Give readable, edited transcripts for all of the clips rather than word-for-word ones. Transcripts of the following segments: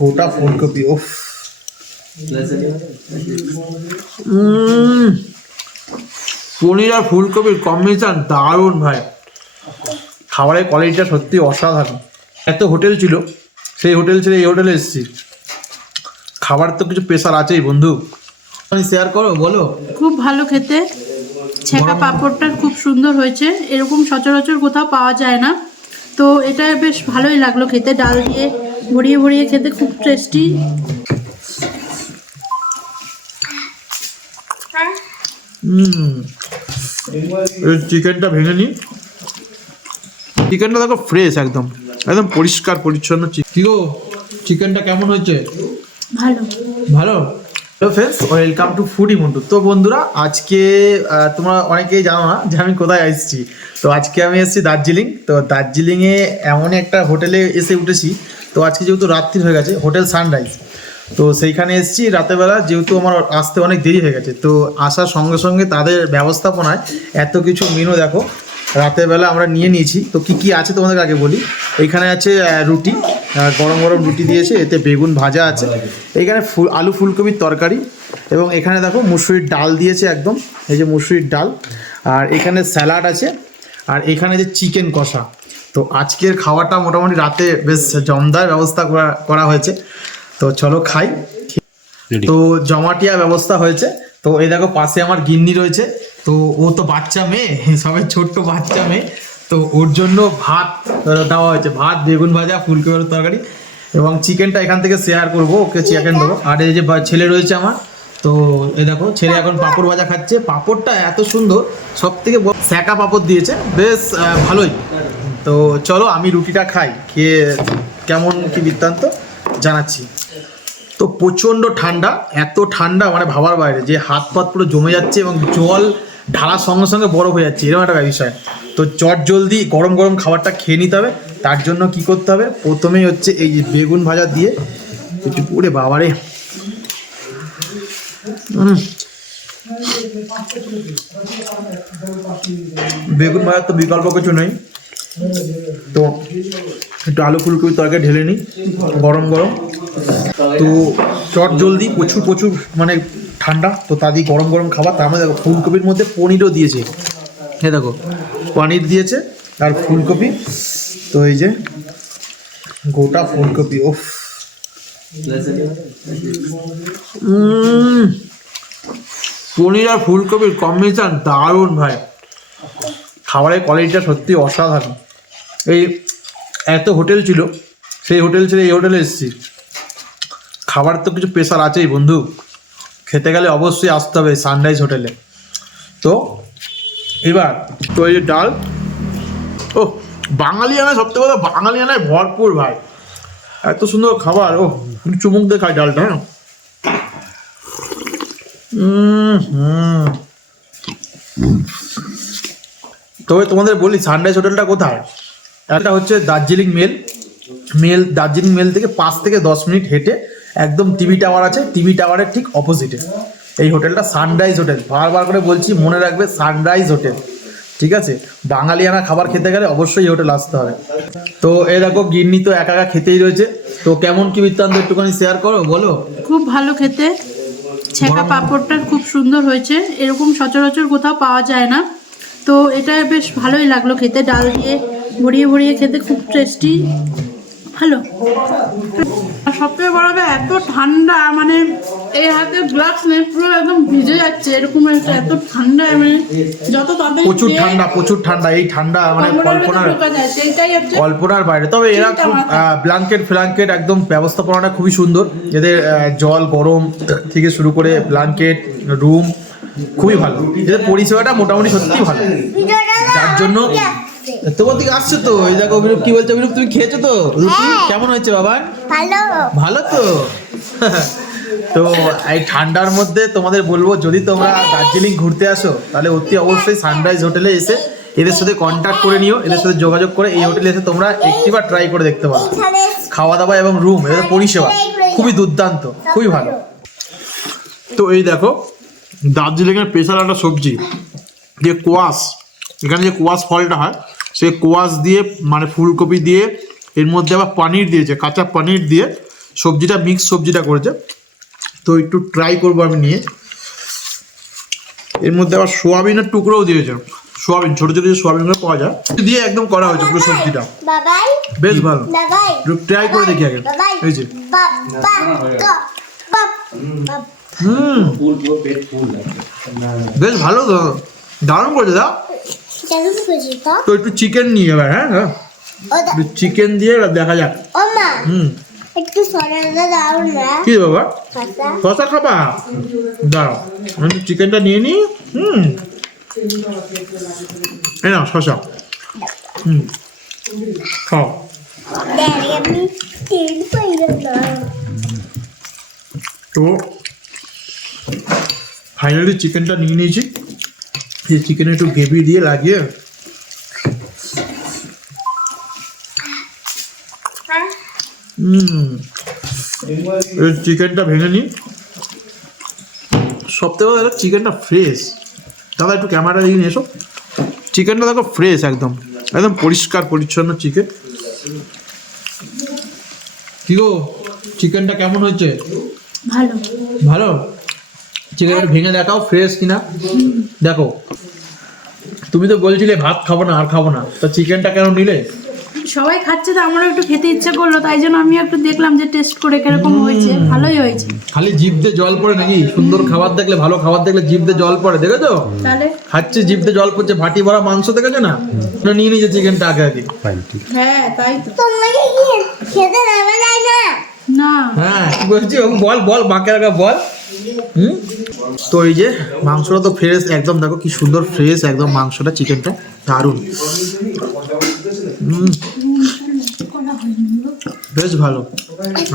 গোটা ফুলকপি ওফ পনির আর ফুলকপির কম্বিনেশন দারুণ ভাই। খাবারের কোয়ালিটিটা সত্যি অসাধারণ। এত হোটেল ছিল, সেই হোটেল ছিল এই হোটেলে এসেছি। খাবার তো কিছু স্পেশাল আছেই বন্ধু, আমি শেয়ার করো বলো। খুব ভালো খেতে, ছেঁকা পাঁপড়টা খুব সুন্দর হয়েছে, এরকম সচরাচর কোথাও পাওয়া যায় না। তো এটা বেশ ভালোই লাগলো খেতে, ডাল দিয়ে ভরিয়ে ভরিয়ে খেতে খুব টেস্টি। চিকেনটা ভেঙে নিই। চিকেনটা দেখো ফ্রেশ, একদম একদম পরিষ্কার পরিচ্ছন্ন। কি গো, চিকেনটা কেমন হয়েছে? ভালো ভালো। Hello friends, welcome to foodie Montu. তো বন্ধুরা, আজকে তোমরা অনেকেই জানো না যে আমি কোথায় এসেছি। তো আজকে আমি এসেছি দার্জিলিং। তো দার্জিলিংয়ে এমন একটা হোটেলে এসে উঠেছি। তো আজকে যেহেতু রাত্রি হয়ে গেছে, হোটেল সানরাইজ, তো সেইখানে এসেছি রাতেরবেলা। যেহেতু আমার আসতে অনেক দেরি হয়ে গেছে, তো আসার সঙ্গে সঙ্গে তাদের ব্যবস্থাপনায় এত কিছু মেনু দেখো রাতের বেলা আমরা নিয়ে নিয়েছি। তো কি কি আছে তোমাদের আগে বলি। এইখানে আছে রুটি, গরম গরম রুটি দিয়েছে, এতে বেগুন ভাজা আছে। এইখানে আলু ফুলকপির তরকারি, এবং এখানে দেখো মুসুরির ডাল দিয়েছে, একদম এই যে মুসুরির ডাল। আর এখানে স্যালাড আছে, আর এখানে যে চিকেন কষা। তো আজকের খাওয়াটা মোটামুটি রাতে বেশ জমদার ব্যবস্থা করা হয়েছে। তো চলো খাই। তো জমাটিয়া ব্যবস্থা হয়েছে। তো এই দেখো পাশে আমার গিন্নি রয়েছে। তো ও তো বাচ্চা মেয়ে, সবাই ছোট্ট বাচ্চা মেয়ে। তো ওর জন্য ভাত দেওয়া হয়েছে, ভাত, বেগুন ভাজা, ফুলকপির তরকারি, এবং চিকেনটা এখান থেকে শেয়ার করবো, ওকে চিকেন দেবো। আর এই যে ছেলে রয়েছে আমার। তো এই দেখো ছেলে এখন পাঁপড় ভাজা খাচ্ছে। পাঁপড়টা এত সুন্দর, সব থেকে স্যাঁকা পাঁপড় দিয়েছে, বেশ ভালোই। তো চলো আমি রুটিটা খাই, খেয়ে কেমন কি বৃত্তান্ত জানাচ্ছি। তো প্রচণ্ড ঠান্ডা, এত ঠান্ডা মানে ভাবার বাইরে, যে হাত পাত পুরো জমে যাচ্ছে এবং জল ঢালার সঙ্গে সঙ্গে বরফ হয়ে যাচ্ছে, এরকম একটা বিষয়। তো চট জলদি গরম গরম খাবারটা খেয়ে নিতে হবে। তার জন্য কি করতে হবে, প্রথমেই হচ্ছে এই যে বেগুন ভাজা দিয়ে একটু পুরে বাবারে। বেগুন ভাজার তো বিকল্প কিছু নেই। তো একটু আলু ফুলকপি তরকারি ঢেলে নিই গরম গরম। তো চট জলদি প্রচুর প্রচুর মানে ঠান্ডা, তো তা দিয়ে গরম গরম খাবার। তার মধ্যে দেখো ফুলকপির মধ্যে পনিরও দিয়েছে, হ্যাঁ দেখো পনির দিয়েছে আর ফুলকপি। তো এই যে গোটা ফুলকপি ওফ, পনির আর ফুলকপির কম্বিনেশন দারুণ ভাই। খাবারের কোয়ালিটিটা সত্যি অসাধারণ। এই এত হোটেল ছিল, সেই হোটেল ছিল এই হোটেলে এসেছি। খাবার তো কিছু স্পেশাল আছেই বন্ধু, খেতে গেলে অবশ্যই আসতে হবে সানরাইজ হোটেলে। তো এবার তো এই যে ডাল, ও বাঙালিয়ানায়, সবথেকে কথা বাঙালিয়ানায় ভরপুর ভাই। এত সুন্দর খাবার, ও চুমুক দিয়ে খাই ডালটা। হ্যাঁ, তবে তোমাদের বলি সানরাইজ হোটেলটা কোথায়। এটা হচ্ছে দার্জিলিং দার্জিলিং মেল থেকে 5 থেকে 10 মিনিট হেঁটে একদম টিভি টাওয়ার আছে, টিভি টাওয়ারের ঠিক অপোজিটে এই হোটেলটা সানরাইজ হোটেল। বারবার করে বলছি, মনে রাখবে সানরাইজ হোটেল, ঠিক আছে। বাঙালিয়ানা খাবার খেতে গেলে অবশ্যই এই হোটেল আসতে হবে। তো এই দেখো গিন্নি তো একা একা খেতেই রয়েছে। তো কেমন কি বৃত্তান্ত একটুখানি শেয়ার করো বলো। খুব ভালো খেতে, ছেঁকা পাঁপড়টা খুব সুন্দর হয়েছে, এরকম সচরাচর কোথাও পাওয়া যায় না। তো এটা বেশ ভালোই লাগলো খেতে, ডাল দিয়ে ভরিয়ে ভরিয়ে খেতে খুব টেস্টি, ভালো। আর সবথেকে বড় কথা, এত ঠান্ডা, মানে এই হাতে গ্লাভস নেই, পুরো একদম ভিজে যাচ্ছে, এরকম একটা এত ঠান্ডা, মানে যত তাদের প্রচুর ঠান্ডা, প্রচুর ঠান্ডা। এই ঠান্ডা মানে কল্পনার বাইরে। তবে এরা খুব ব্ল্যাঙ্কেট একদম ব্যবস্থাপনাটা খুবই সুন্দর। এদের জল গরম থেকে শুরু করে ব্ল্যাঙ্কেট, রুম খুবই ভালো। এদের পরিষেবাটা মোটামুটি সত্যি ভালো, যার জন্য তোমার দিকে আসছো। তো এই দেখো অভিরূপ কি বলছে। অভিরূপ তুমি খেয়েছো তো রুটি, কেমন হয়েছে বাবা? ভালো ভালো তো। তো এই ঠান্ডার মধ্যে তোমাদের বলবো, যদি তোমরা দার্জিলিং ঘুরতে আসো, তাহলে অতি অবশ্যই সানরাইজ হোটেলে এসে এদের সাথে কন্ট্যাক্ট করে নিও, এদের সাথে যোগাযোগ করে এই হোটেলে এসে তোমরা একটিবার ট্রাই করে দেখতে পারো। খাওয়া দাওয়া এবং রুম, এদের পরিষেবা খুবই দুর্দান্ত, খুবই ভালো। তো এই দেখো দার্জিলিংয়ের স্পেশাল একটা সবজি, যে কোয়াশ, এখানে যে কোয়াশ ফলটা হয়, সেই কোয়াশ দিয়ে মানে ফুলকপি দিয়ে, এর মধ্যে আবার পনির দিয়েছে, কাঁচা পনির দিয়ে সবজিটা মিক্স সবজিটা করেছে, তো একটু ট্রাই করবো আমি নিয়ে। এর মধ্যে আবার সোয়াবিনের টুকরোও দিয়েছে, সোয়াবিন ছোটো ছোটো যে সোয়াবিনগুলো পাওয়া যায় দিয়ে একদম করা হয়েছে পুরো সবজিটা, বাবাই বেশ ভালো। বাবাই একটু ট্রাই করে দেখি আগে। বাবাই এই যে বাবা তো বাপ বাপ বেশ ভালো তো, দারুণ করেছে দা। কেমন করেছিস তো তো একটু চিকেন নিয়ে এবার, হ্যাঁ হ্যাঁ ওটা একটু চিকেন দিয়ে এবার দেখা যাক। ও মা হুম, একটু সরাতে দাও না কি বাবা কথা শশা খাবা? দাঁড়াও আমি একটু চিকেনটা নিয়ে নিই। হুম, এই না শশা। হুম, খাও। ড্যাডি আমি তেল পাইলাম না তো ফাইনালি চিকেনটা নিয়ে নিয়েছি, এই চিকেনে একটু গ্রেভি দিয়ে লাগিয়ে এই চিকেনটা ভেঙে নিই। সবথেকে ভালো চিকেনটা ফ্রেশ। দাদা একটু ক্যামেরাটা দিয়ে নিয়ে এসো। চিকেনটা দেখো ফ্রেশ, একদম একদম পরিষ্কার পরিচ্ছন্ন চিকেন। কি গো চিকেনটা কেমন হয়েছে? ভালো। ভালো। চিকেনটা ভেঙে দেখাও ফ্রেশ কিনা দেখো। তুমি তো বলছিলে ভাত খাবো না আর খাবো না, তা চিকেনটা কেন নিলে? সবাই খাচ্ছে তো আমারও একটু খেতে ইচ্ছে করলো, তাই জন্য আমি একটু দেখলাম যে টেস্ট করে কিরকম হয়েছে। ভালোই হয়েছে। খালি জিভ দিয়ে জল পড়ে নাকি? সুন্দর খাবার দেখলে, ভালো খাবার দেখলে জিভ দিয়ে জল পড়ে, দেখেছো? তাহলে খাচ্ছে জিভ দিয়ে জল পড়ছে, ভাটি ভরা মাংস দেখেছো না? না নিয়ে নিয়েছে চিকেনটা আগে আগে। হ্যাঁ তাই তো। তোমাকে কি খেতে দেবে যায় না না হ্যাঁ কি বলছি বাবু, বল বল বাঁকে রাখা বল। হুম, তো এই যে মাংসটা তো ফ্রেশ একদম, দেখো কি সুন্দর ফ্রেশ একদম মাংসটা, চিকেনটা দারুণ। বেশ ভালো।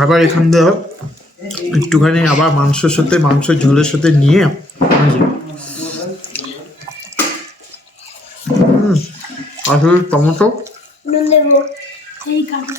আবার এখান দিয়ে একটুখানি আবার মাংসের সাথে, মাংসের ঝোলের সাথে নিয়ে এই যে, আসলে টমেটো নুন দেবো এই কারণে